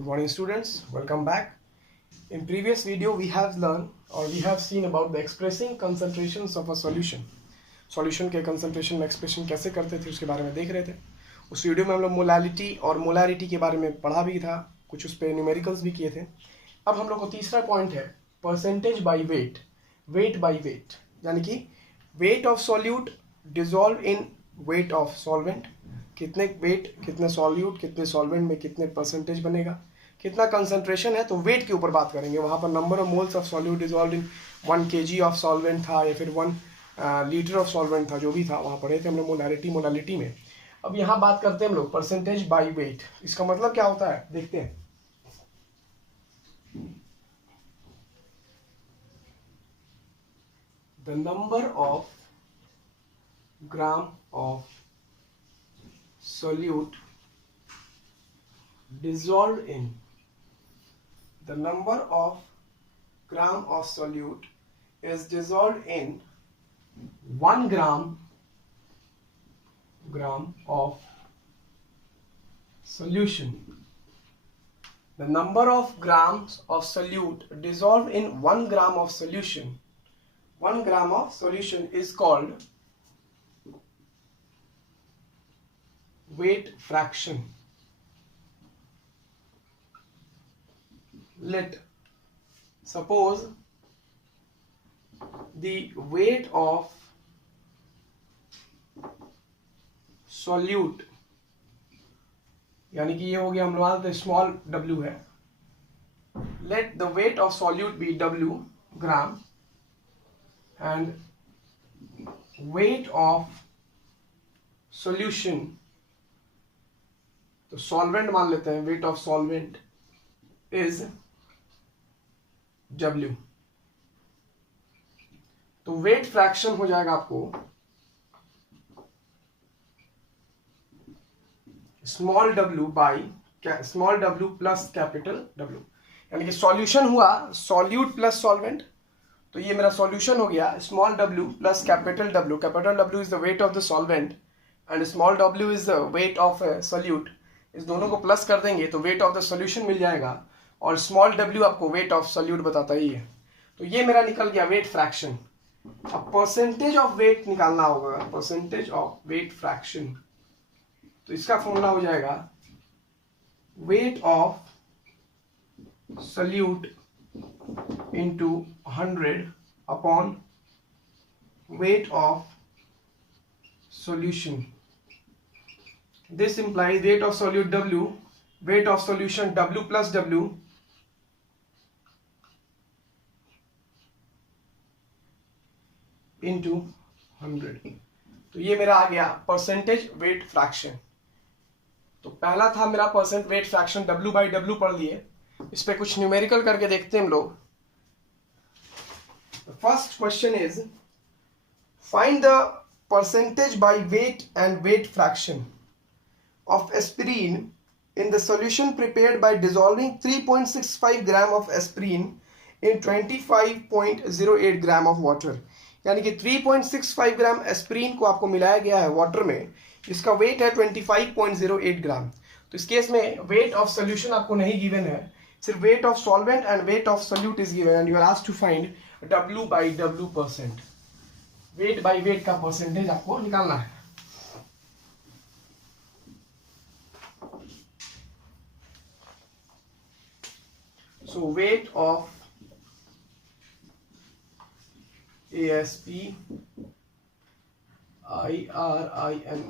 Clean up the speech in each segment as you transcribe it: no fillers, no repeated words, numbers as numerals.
Good morning students, welcome back. In previous video we have learned or we have seen about the expressing concentrations of a solution. Solution के concentration में expression कैसे करते थे उसके बारे में देख रहे थे. उस वीडियो में हम लोग मोलालिटी और मोलारिटी के बारे में पढ़ा भी था, कुछ उस पर न्यूमेरिकल्स भी किए थे. अब हम लोग को तीसरा पॉइंट है percentage by wait, wait by wait, यानी कि wait of solute dissolve in wait of solvent. कितने वेट, कितने सॉल्यूट, कितने सॉल्वेंट में कितने परसेंटेज बनेगा, कितना कंसंट्रेशन है, तो वेट के ऊपर बात करेंगे. वहाँ पर number of moles of solute dissolve in 1 kg of solvent था या फिर 1 लीटर ऑफ सॉल्वेंट था, जो भी था वहाँ पढ़े थे हम लोग मोलालिटी में. अब यहाँ बात करते हैं हम लोग परसेंटेज बाई वेट. इसका मतलब क्या होता है देखते हैं. The number of gram of solute dissolved in, the number of gram of solute is dissolved in 1 gram of solution. The number of grams of solute dissolved in 1 gram of solution, 1 gram of solution is called weight fraction. Let suppose the weight of solute, यानी कि ये हो गया हम लोग small w है. Let the weight of solute be w gram and weight of solution, तो solvent मान लेते हैं, wait of solvent is W. तो वेट फ्रैक्शन हो जाएगा आपको small w by small w plus capital W. यानी कि सॉल्यूशन हुआ सॉल्यूट प्लस सॉल्वेंट, तो ये मेरा सॉल्यूशन हो गया small w plus capital W. Capital W is the weight of the solvent and small w is the wait of solute. इस दोनों को प्लस कर देंगे तो वेट ऑफ द सॉल्यूशन मिल जाएगा और स्मॉल w आपको वेट ऑफ सॉल्यूट बताता ही है. तो ये मेरा निकल गया वेट फ्रैक्शन. अब परसेंटेज ऑफ वेट निकालना होगा, परसेंटेज ऑफ वेट फ्रैक्शन. तो इसका फॉर्मूला हो जाएगा wait of solute into 100 upon weight of solution. This implies weight of solute W, weight of solution W plus W into 100. तो ये मेरा आ गया परसेंटेज वेट फ्रैक्शन. तो पहला था मेरा percent weight fraction W by W पढ़ लिए. इस पे कुछ न्यूमेरिकल करके देखते हैं हम लोग. First question is find the percentage by wait and weight fraction of aspirin in the solution prepared by dissolving 3.65 gram of aspirin in 25.08 gram of water. यानी कि 3.65 ग्राम एस्पिरिन को आपको मिलाया गया है वाटर में, जिसका वेट है 25.08 ग्राम. तो इस केस में वेट ऑफ सोल्यूशन आपको नहीं गिवन है, सिर्फ weight of solvent and weight of solute is given and you are asked to find W by W percent. Weight by weight का परसेंटेज आपको निकालना है. So weight of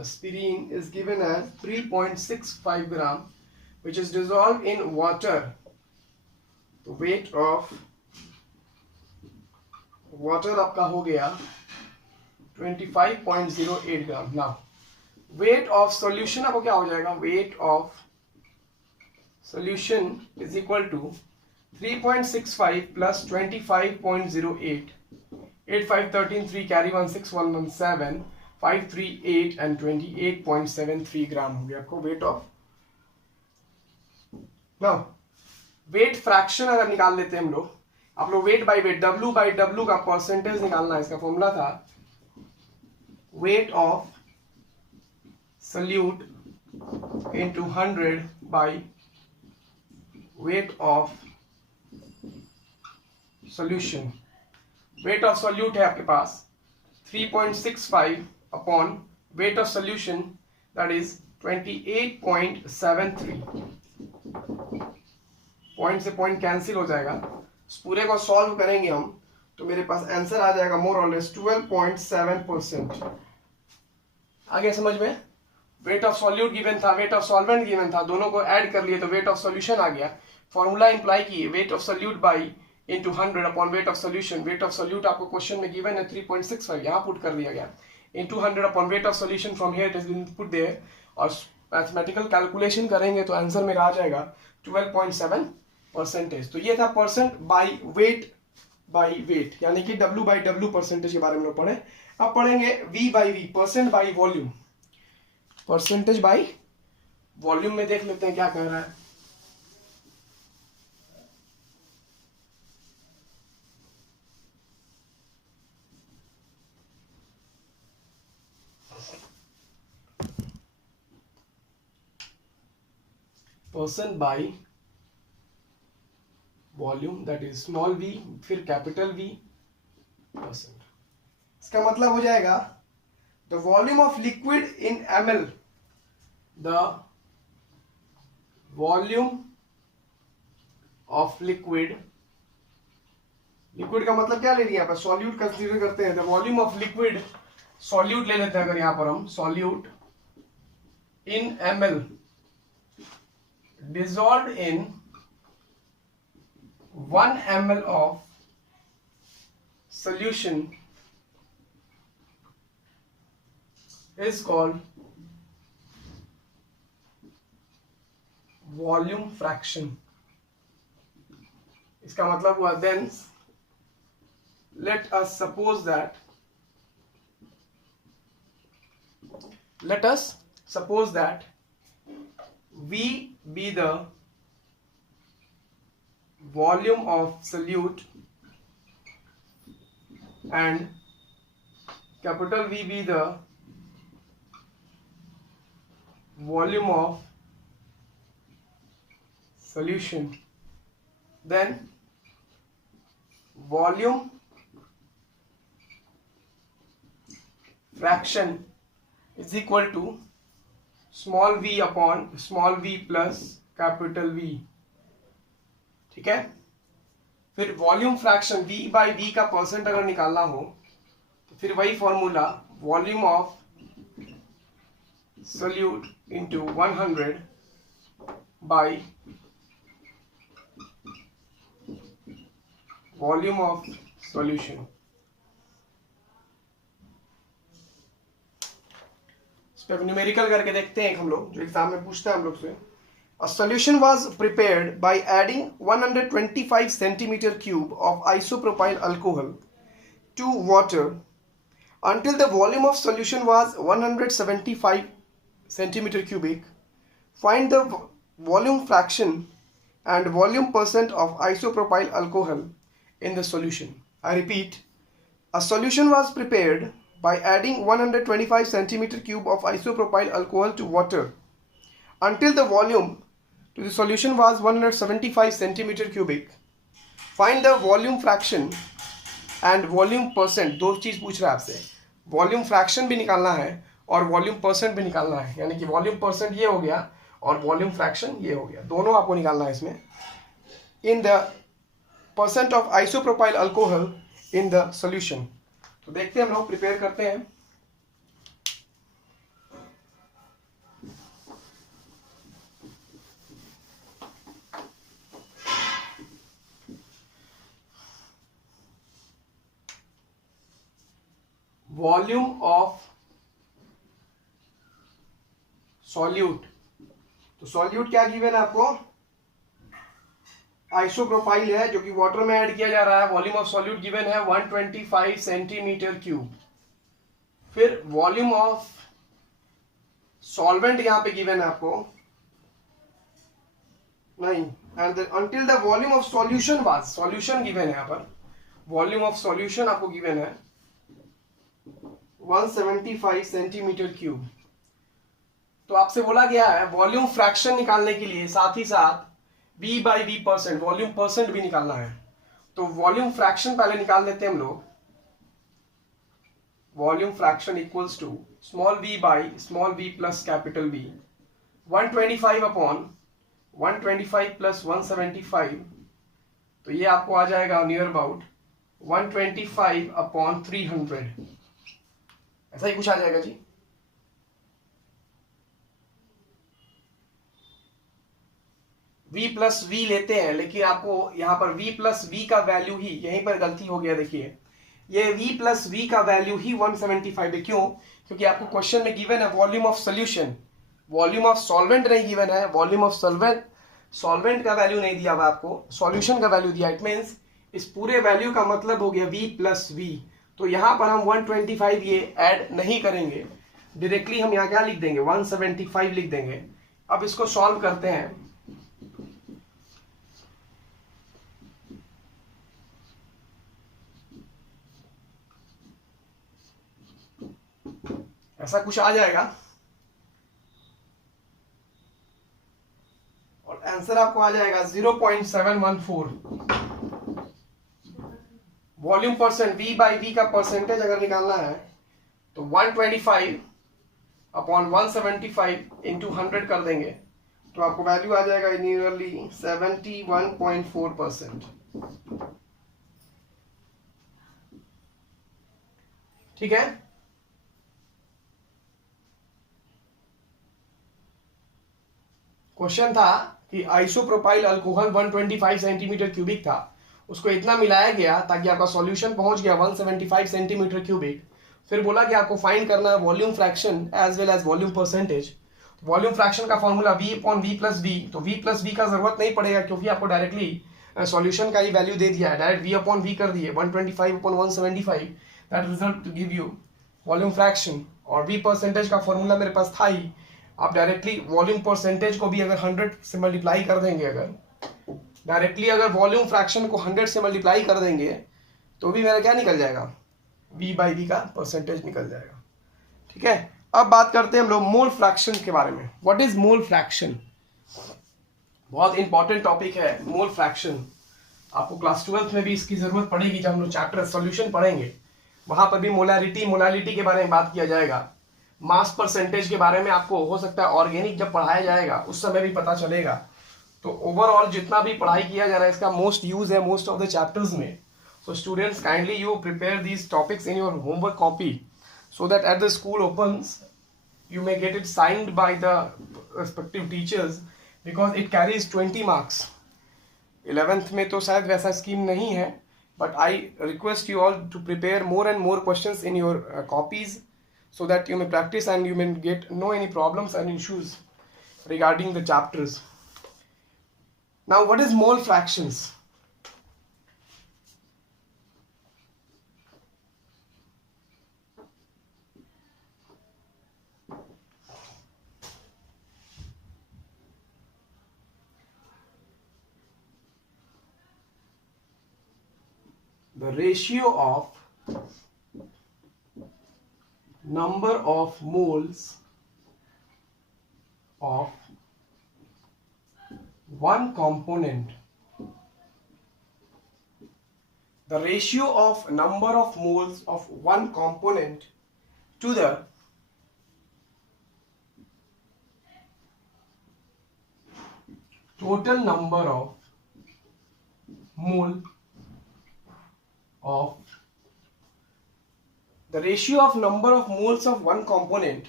aspirin is given as 3.65 gram, which is dissolved in water. The weight of water आपका हो गया 25.08 gram. Now weight of solution आपको क्या हो जाएगा, weight of solution is equal to 3.65 plus 25.08. 8 5 13 3 carry 1 6 1 1 7 5 3 8 and 28.73 ग्राम हो गया आपको weight of. Now weight fraction अगर निकाल लेते हैं हम लोग, आप लोग wait by wait W by W का परसेंटेज निकालना है. इसका फॉर्मूला था weight of solute into 100 by wait of solution, weight of solute है आपके पास 3.65 upon weight of solution that is 28.73। Point से पॉइंट कैंसिल हो जाएगा, इस पूरे को सॉल्व करेंगे हम तो मेरे पास आंसर आ जाएगा मोर और लेस 12.7%। आ गया समझ में? वेट ऑफ सॉल्यूट गिवन था, वेट ऑफ सॉल्वेंट गिवन था, दोनों को ऐड कर लिए तो वेट ऑफ सॉल्यूशन आ गया। फॉर्मूला इंप्लाई किए weight of solute by into 100 upon weight of solution. Weight of solute आपको क्वेश्चन में गिवन है 3.65, यहाँ पुट कर दिया गया, into 100 upon weight of solution from here it has been put there, और मैथमेटिकल कैलकुलेशन करेंगे तो आंसर मेरा आ जाएगा 12.7%। तो ये था परसेंट बाई वेट, यानी कि W बाई W परसेंटेज के बारे में पढ़े। अब पढ़ेंगे V by V, percent by volume, percentage by volume में देख लेते हैं क्या कह रहा है। Percent by volume that is small v फिर कैपिटल V परसेंट। इसका मतलब हो जाएगा the volume of liquid in ml, the volume of liquid, liquid का मतलब क्या ले लिया पर सॉल्यूट कंसीडर करते हैं, the volume of liquid, solute ले लेते हैं अगर यहां पर हम, solute in ml dissolved in 1 ml of solution is called volume fraction। इसका मतलब हुआ then let us suppose that V be the volume of solute and capital V be the volume of solution, then volume fraction is equal to small v upon small v plus capital V, ठीक है। फिर volume fraction v by v का percent अगर निकालना हो तो फिर वही formula, volume of solute into 100 by volume of solution. Numerical करके देखते हैं हम लोग, जो एग्जाम में पूछता है हम लोग से। A solution was prepared by adding 125 centimeter cube of isopropyl alcohol to water until the volume of solution was 175 centimeter cubic. Find the volume fraction and volume percent of isopropyl alcohol in the solution. I repeat, a solution was prepared by adding 125 centimeter cube of isopropyl alcohol to water until the volume to the solution was 175 centimeter cubic. Find the volume fraction and volume percent, दो चीज पूछ रहा है आपसे, volume fraction भी निकालना है और वॉल्यूम परसेंट भी निकालना है, यानी कि वॉल्यूम परसेंट ये हो गया और वॉल्यूम फ्रैक्शन ये हो गया, दोनों आपको निकालना है इसमें। In the percent of isopropyl alcohol in the solution. तो देखते हैं हम लोग, प्रिपेयर करते हैं। वॉल्यूम ऑफ सॉल्यूट, तो सॉल्यूट क्या गिवन है आपको, आइसोप्रोपाइल है जो कि वाटर में ऐड किया जा रहा है। वॉल्यूम ऑफ सॉल्यूट गिवन है 125 सेंटीमीटर क्यूब। फिर वॉल्यूम ऑफ सॉल्वेंट यहां पे गिवन है आपको, नहीं, and until the volume of solution was, solution given है यहां पर, वॉल्यूम ऑफ सॉल्यूशन आपको गिवन है 175 सेंटीमीटर क्यूब। तो आपसे बोला गया है वॉल्यूम फ्रैक्शन निकालने के लिए साथ ही साथ V by V percent, volume percent भी निकालना है, तो वॉल्यूम फ्रैक्शन पहले निकाल लेते हैं हम लोग। Volume fraction equals to small v by small v plus capital V। 125 upon 125 plus 175, तो ये आपको आ जाएगा नियर अबाउट 125 अपॉन 300, ऐसा ही कुछ आ जाएगा जी। v प्लस वी लेते हैं, लेकिन आपको यहां पर v प्लस वी का वैल्यू ही, यहीं पर गलती हो गया, देखिए ये v प्लस वी का वैल्यू ही 175 है। क्यों? क्योंकि आपको क्वेश्चन में गिवन है volume of solution, volume of solvent नहीं गिवन है, वॉल्यूम ऑफ सॉल्वेंट का वैल्यू नहीं दिया हुआ आपको, सॉल्यूशन का वैल्यू दिया। इट मीन्स इस पूरे वैल्यू का मतलब हो गया v प्लस वी। तो यहां पर हम 125 ये ऐड नहीं करेंगे, डायरेक्टली हम यहां क्या लिख देंगे, 175 लिख देंगे। अब इसको सॉल्व करते हैं। ऐसा कुछ आ जाएगा और आंसर आपको आ जाएगा 0.714। Volume percent, v by v का परसेंटेज अगर निकालना है तो 125 अपॉन 175 इंटू 100 कर देंगे, तो आपको वैल्यू आ जाएगा नियरली 71.4%। ठीक है, क्वेश्चन था कि आइसोप्रोपाइल अल्कोहल 125 सेंटीमीटर क्यूबिक था, उसको इतना मिलाया गया ताकि आपका सॉल्यूशन पहुंच गया 175 सेंटीमीटर क्यूबिक। फिर बोला कि आपको फाइंड करना है volume fraction as well as volume percentage. Volume fraction का formula v upon v plus V, तो v प्लस वी का जरूरत नहीं पड़ेगा क्योंकि आपको डायरेक्टली सॉल्यूशन का ही वैल्यू दे दिया है, डायरेक्ट v अपॉन v कर दिए 125 upon 175, that result to give you volume fraction. और v परसेंटेज का फॉर्मूला मेरे पास था ही, आप डायरेक्टली वॉल्यूम परसेंटेज को भी अगर 100 से मल्टीप्लाई कर देंगे, अगर डायरेक्टली अगर वॉल्यूम फ्रैक्शन को 100 से मल्टीप्लाई कर देंगे तो भी मेरा क्या निकल जाएगा, v बाई v का परसेंटेज निकल जाएगा। ठीक है, अब बात करते हैं हम लोग मोल फ्रैक्शन के बारे में। What is mole fraction? बहुत इंपॉर्टेंट टॉपिक है मोल फ्रैक्शन। आपको क्लास 12th में भी इसकी जरूरत पड़ेगी, जब हम लोग चैप्टर सॉल्यूशन पढ़ेंगे वहां पर भी मोलारिटी के बारे में बात किया जाएगा। मास परसेंटेज के बारे में आपको हो सकता है ऑर्गेनिक जब पढ़ाया जाएगा उस समय भी पता चलेगा। तो ओवरऑल जितना भी पढ़ाई किया जा रहा है इसका मोस्ट यूज है मोस्ट ऑफ द चैप्टर्स में। So students, kindly you prepare these topics in your homework copy so that at the school opens you may get it signed by the respective teachers because it carries 20 marks. 11th में तो शायद वैसा scheme नहीं है, but I request you all to prepare more and more questions in your copies so that you may practice and you may get no any problems and issues regarding the chapters. Now what is mole fractions? The ratio of number of moles of one component. The ratio of number of moles of one component to the total number of mole of the ratio of number of moles of one component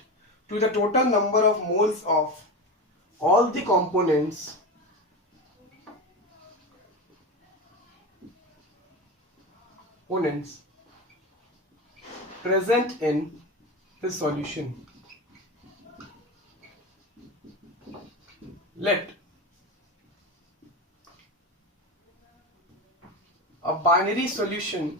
to the total number of moles of all the components present in the solution. Let a binary solution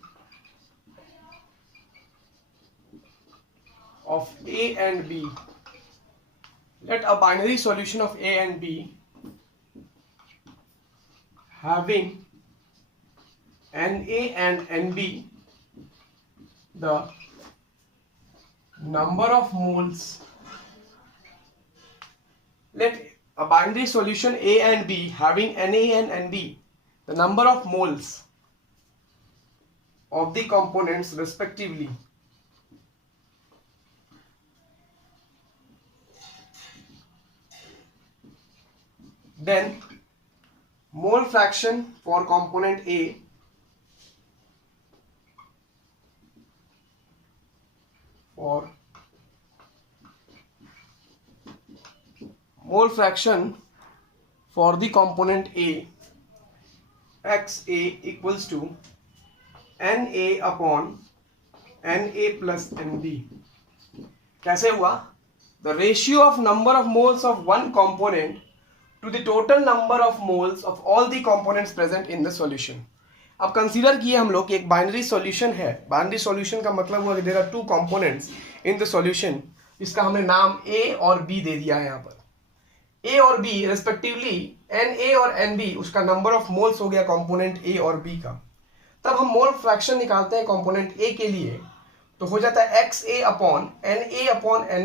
of A and B, let a binary solution of A and B having Na and Nb the number of moles, let a binary solution A and B having Na and Nb, the number of moles of the components respectively then mole fraction for component A for mole fraction for the component A XA equals to Na upon Na plus Nb. कैसे हुआ? The ratio of number of moles of one component to the total number of moles of all the components present in the solution. अब consider किए हम लोग कि एक binary solution है. Binary solution का मतलब हुआ कि there are two components in the solution, इसका हमने नाम A और B दे दिया है. यहाँ पर A और B रेस्पेक्टिवली Na और Nb उसका नंबर ऑफ मोल्स हो गया कंपोनेंट A और B का. तब हम मोल फ्रैक्शन निकालते हैं कंपोनेंट A के लिए, तो हो जाता है XA upon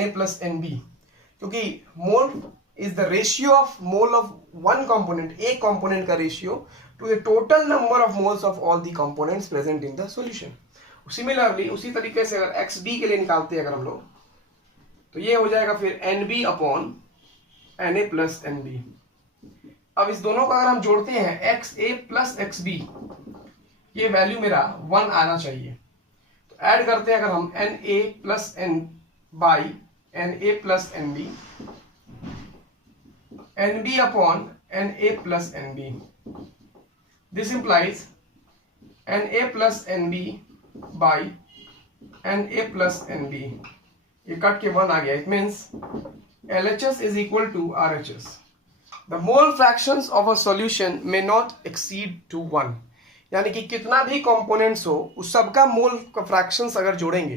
Na plus Nb, क्योंकि मोल is the ratio of mole of one component, a component का ratio to the total number of moles of all the components present in the solution. Similarly उसी तरीके से अगर XB के लिए निकालते हैं अगर हम लोग, तो ये हो जाएगा फिर NB upon Na plus NB. अब इस दोनों का अगर हम जोड़ते हैं XA प्लस XB, ये वैल्यू मेरा 1 आना चाहिए. तो ऐड करते हैं अगर हम Na plus N by Na plus NB, Nb upon Na plus Nb. This implies Na plus Nb by Na plus Nb. ये कट के 1 आ गया. It means LHS is equal to RHS. The mole fractions of a solution may not exceed to 1. यानी कि कितना भी components हो उस सबका मोल फ्रैक्शंस अगर जोड़ेंगे,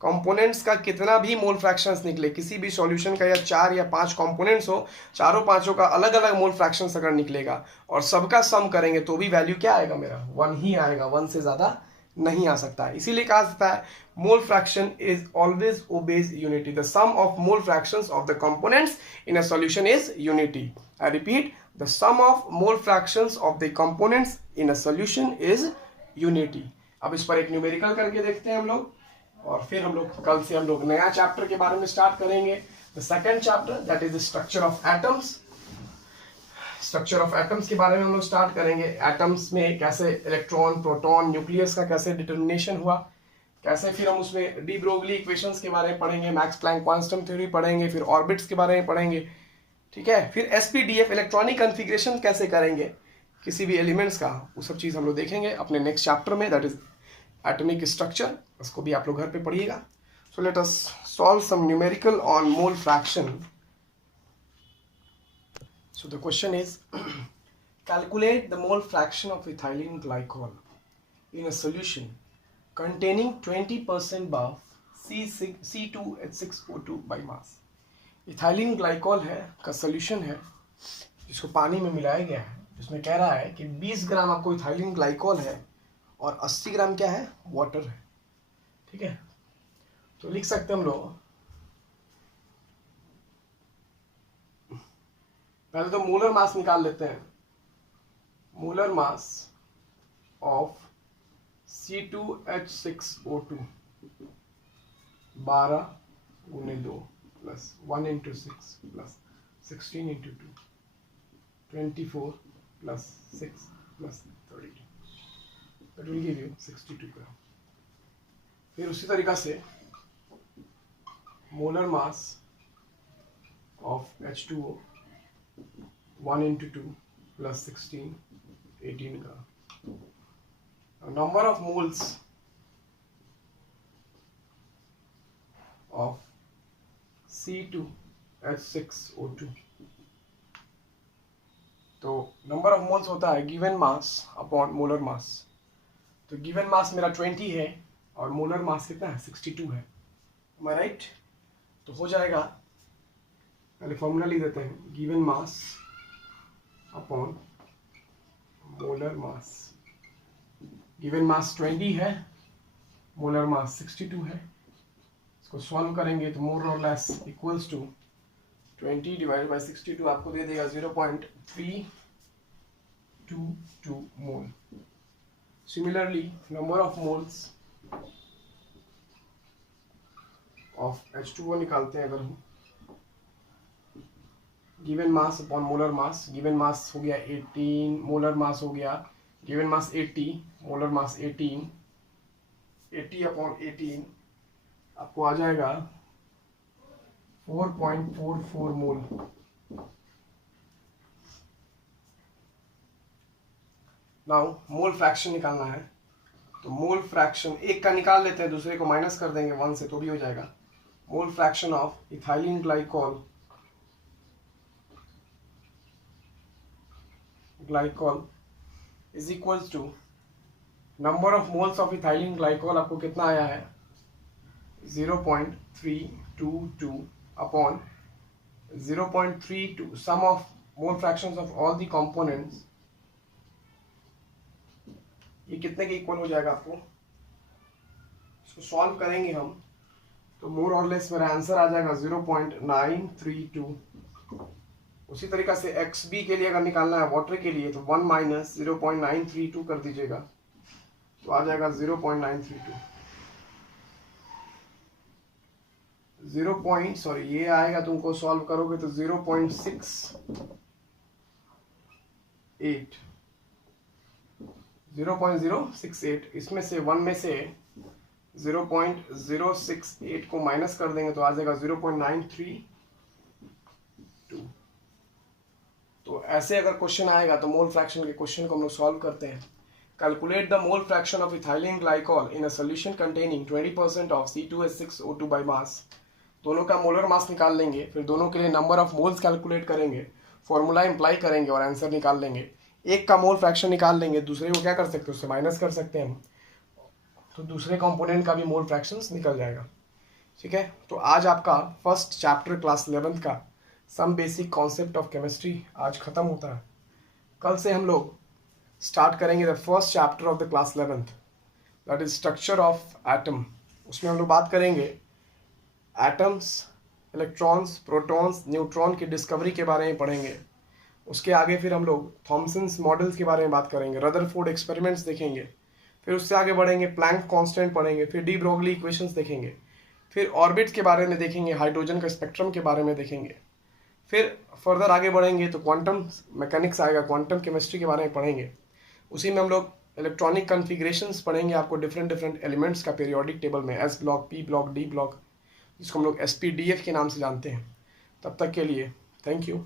कंपोनेंट्स का कितना भी मोल फ्रैक्शंस निकले, किसी भी सॉल्यूशन का या 4 या 5 कंपोनेंट्स हो, चारों पांचों का अलग अलग मोल फ्रैक्शंस अगर निकलेगा और सबका सम करेंगे तो भी वैल्यू क्या आएगा मेरा? 1 ही आएगा. 1 से ज्यादा नहीं आ सकता है. इसीलिए कहा जाता है mole fraction is always obeys unity. The sum of mole fractions of the components in a solution is unity. I repeat, the sum of mole fractions of the components in a solution is unity. अब इस पर एक numerical करके देखते हैं हम लोग, और फिर हम लोग कल से हम लोग नया चैप्टर के बारे में स्टार्ट करेंगे. The second chapter that is the structure of atoms. Structure of atoms के बारे में हम लोग स्टार्ट करेंगे. एटम्स में कैसे इलेक्ट्रॉन, प्रोटॉन, न्यूक्लियस का कैसे डिटर्मिनेशन हुआ, कैसे फिर हम उसमें डी ब्रोगली इक्वेशंस के बारे में पढ़ेंगे, मैक्स प्लैंक क्वांटम थ्योरी पढ़ेंगे, फिर ऑर्बिट्स के बारे में पढ़ेंगे. ठीक है, फिर एसपीडीएफ इलेक्ट्रॉनिक कॉन्फ़िगरेशन कैसे करेंगे किसी भी एलिमेंट्स का, वो सब चीज़ हम लोग देखेंगे अपने नेक्स्ट चैप्टर में, दैट इज एटॉमिक स्ट्रक्चर. उसको भी आप लोग घर पे पढ़िएगा. So let us solve some numerical on mole fraction. So the question is, calculate the mole fraction of ethylene glycol in a solution containing 20% BAF C2H6O2 by mass. Ethylene glycol है का solution है जिसको पानी में मिलाया गया है, जिसमें कह रहा है कि 20 ग्राम आपको इथाइलिन ग्लाइकोल है और 80 ग्राम क्या है? वाटर है. ठीक है, तो लिख सकते हैं हम लोग, पहले तो मोलर मास निकाल लेते हैं. मोलर मास ऑफ C2H6O2 12 गुने 2 plus 1 into 6 plus 16 into 2 24 plus 6 plus 32. That will give you 62 ग्राम. फिर उसी तरीका से molar mass of H2O 1 into 2 plus 16 18 gram. Number of moles of C2H6O2, तो नंबर ऑफ मोल्स होता है गिवन मास अपॉन मोलर मास. तो given mass मेरा 20 है और मोलर मास कितना है? 62 है. Am I right? तो हो जाएगा, पहले फॉर्मूला लिख देते हैं, given mass upon molar mass. Given मास 20 है, मोलर मास 62 है. इसको सॉल्व करेंगे तो मोर और less equals to 20 divide by 62 आपको दे देगा 0.322 mole. Similarly number of moles of H2O निकालते हैं अगर हम, given mass upon molar mass. Given mass हो गया 18, मोलर मास हो गया, given mass 80, molar mass 18, 80 upon 18 आपको आ जाएगा 4.44 मोल। नाउ मोल फ्रैक्शन निकालना है, तो मोल फ्रैक्शन एक का निकाल लेते हैं, दूसरे को माइनस कर देंगे 1 से तो भी हो जाएगा। Mole fraction of ethylene glycol is equals to number of moles of ethylene glycol आपको कितना आया है 0.322 upon 0.32 sum of mole fractions of all the components. ये कितने के इक्वल हो जाएगा आपको, इसको सॉल्व करेंगे हम तो मोर और लेस मेरा आंसर आ जाएगा 0.932। उसी तरीका से XB के लिए अगर निकालना है वाटर के लिए तो 1 माइनस 0.932 कर दीजिएगा तो आ जाएगा 0.932। ये आएगा तुमको सॉल्व करोगे तो 0.68। इसमें से 1 में से 0.068 को माइनस कर देंगे तो आ जाएगा 0.932। तो ऐसे अगर क्वेश्चन आएगा तो मोल फ्रैक्शन के क्वेश्चन को हम लोग सॉल्व करते हैं। Calculate the mole fraction of ethylene glycol in a solution containing 20% of C2H6O2 by mass. दोनों का मोलर मास निकाल लेंगे, फिर दोनों के लिए नंबर ऑफ मोल्स कैलकुलेट करेंगे, फॉर्मूला इंप्लाई करेंगे और आंसर निकाल लेंगे। एक का मोल फ्रैक्शन निकाल लेंगे, दूसरे को क्या कर सकते हैं, उससे माइनस कर सकते हैं हम, तो दूसरे कंपोनेंट का भी मोल फ्रैक्शंस निकल जाएगा। ठीक है, तो आज आपका फर्स्ट चैप्टर क्लास 11th का some basic concept of chemistry आज खत्म होता है। कल से हम लोग स्टार्ट करेंगे the first chapter of the class 11th, that is structure of atom. उसमें हम लोग बात करेंगे एटम्स, इलेक्ट्रॉन्स, प्रोटॉन्स, न्यूट्रॉन की डिस्कवरी के बारे में पढ़ेंगे। उसके आगे फिर हम लोग थॉमसन्स मॉडल्स के बारे में बात करेंगे, रदरफोर्ड एक्सपेरिमेंट्स देखेंगे, फिर उससे आगे बढ़ेंगे प्लैंक कांस्टेंट पढ़ेंगे, फिर डी ब्रोगली इक्वेशंस देखेंगे, फिर ऑर्बिट्स के बारे में देखेंगे, हाइड्रोजन का स्पेक्ट्रम के बारे में देखेंगे, फिर फर्दर आगे बढ़ेंगे तो क्वांटम मैकेनिक्स आएगा, क्वांटम केमिस्ट्री के बारे में पढ़ेंगे। उसी में हम लोग इलेक्ट्रॉनिक कन्फिग्रेशंस पढ़ेंगे, आपको डिफरेंट एलिमेंट्स का पीरियोडिक टेबल में S block, P block, D block, जिसको हम लोग SPDF के नाम से जानते हैं। तब तक के लिए थैंक यू।